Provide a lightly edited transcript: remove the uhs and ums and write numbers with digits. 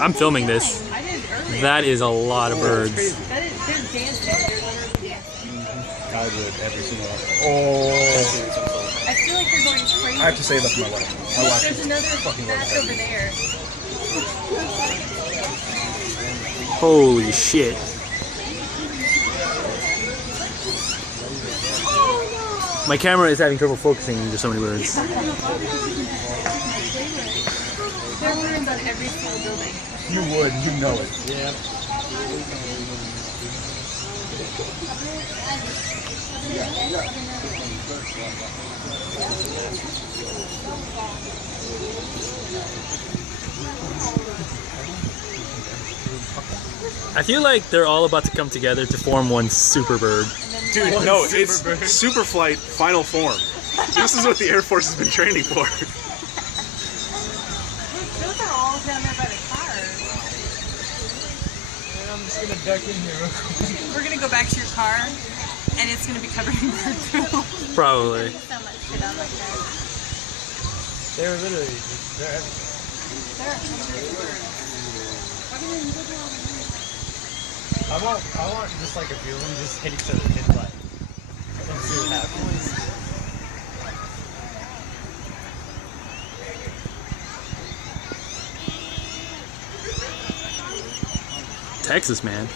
I'm filming this. That is a lot of birds. They're dancing. I would every single one. Oh. I feel like they're going crazy. I have to say that's my wife. My wife. There's another batch over there. Holy shit. My camera is having trouble focusing. There's so many birds. There are birds on every single building. You would, you know it. Yeah. I feel like they're all about to come together to form one super bird. Dude, no, it's Superflight final form. This is what the Air Force has been training for. Those are all down there by the car. I'm just gonna duck in here real quick. We're gonna go back to your car, and it's gonna be covered in bird poo. Probably. So much shit on like that. They're literally, they're everywhere. There are hundreds of birds. I want just like a feeling, just hit each other in butt and see what happens. Texas, man.